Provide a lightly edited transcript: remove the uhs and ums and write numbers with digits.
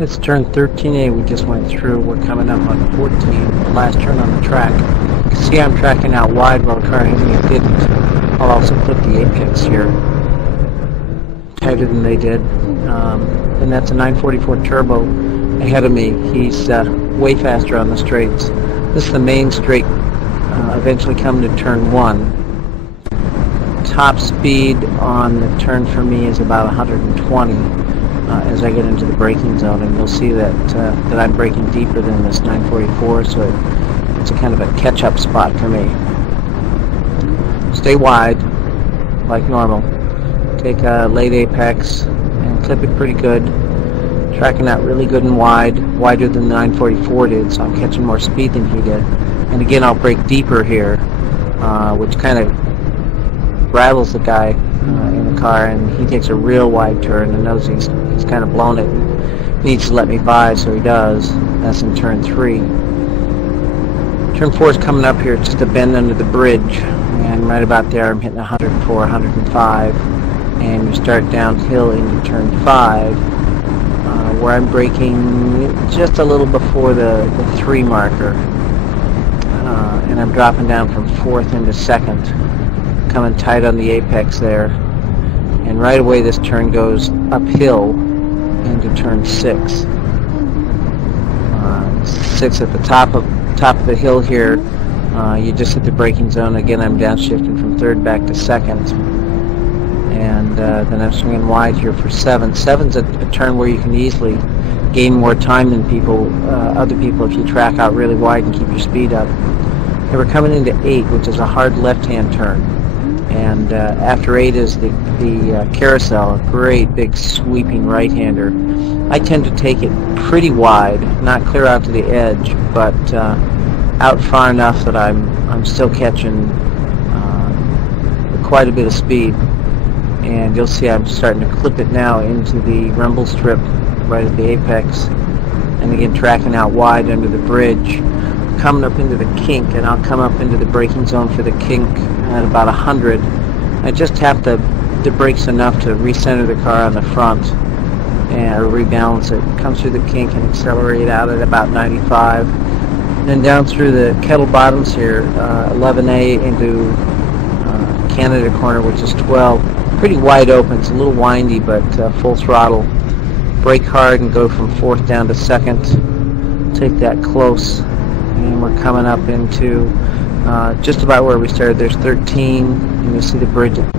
It's turn 13A we just went through. We're coming up on 14, the last turn on the track. You can see I'm tracking out wide while the car ahead of me didn't. I'll also put the apex here, tighter than they did. And that's a 944 turbo ahead of me. He's way faster on the straights. This is the main straight, eventually coming to turn 1. Top speed on the turn for me is about 120. As I get into the braking zone, and you'll see that that I'm braking deeper than this 944, so it's a kind of a catch-up spot for me. Stay wide, like normal. Take a late apex and clip it pretty good. Tracking out really good and wide, wider than the 944 did, so I'm catching more speed than he did. And again, I'll brake deeper here, which kind of rattles the guy in the car, and he takes a real wide turn and knows he's kind of blown it and needs to let me by, so he does. That's in turn 3. Turn 4 is coming up here, just a bend under the bridge, and right about there I'm hitting 104, 105, and you start downhill into turn 5, where I'm braking just a little before the 3 marker, and I'm dropping down from 4th into 2nd, coming tight on the apex there. And right away this turn goes uphill into turn 6. 6 at the top of the hill here. You just hit the braking zone. Again, I'm downshifting from 3rd back to 2nd. And then I'm swinging wide here for 7. 7's a turn where you can easily gain more time than other people if you track out really wide and keep your speed up. And we're coming into 8, which is a hard left-hand turn. And after 8 is the carousel, a great big sweeping right-hander. I tend to take it pretty wide, not clear out to the edge, but out far enough that I'm still catching quite a bit of speed. And you'll see I'm starting to clip it now into the rumble strip right at the apex. And again, tracking out wide under the bridge. Coming up into the kink, and I'll come up into the braking zone for the kink at about 100. I just have the brakes enough to recenter the car on the front and rebalance it. Come through the kink and accelerate out at about 95. Then down through the kettle bottoms here, 11A into Canada corner, which is 12. Pretty wide open. It's a little windy, but full throttle. Brake hard and go from 4th down to 2nd. Take that close. And we're coming up into just about where we started. There's 13, and you'll see the bridge at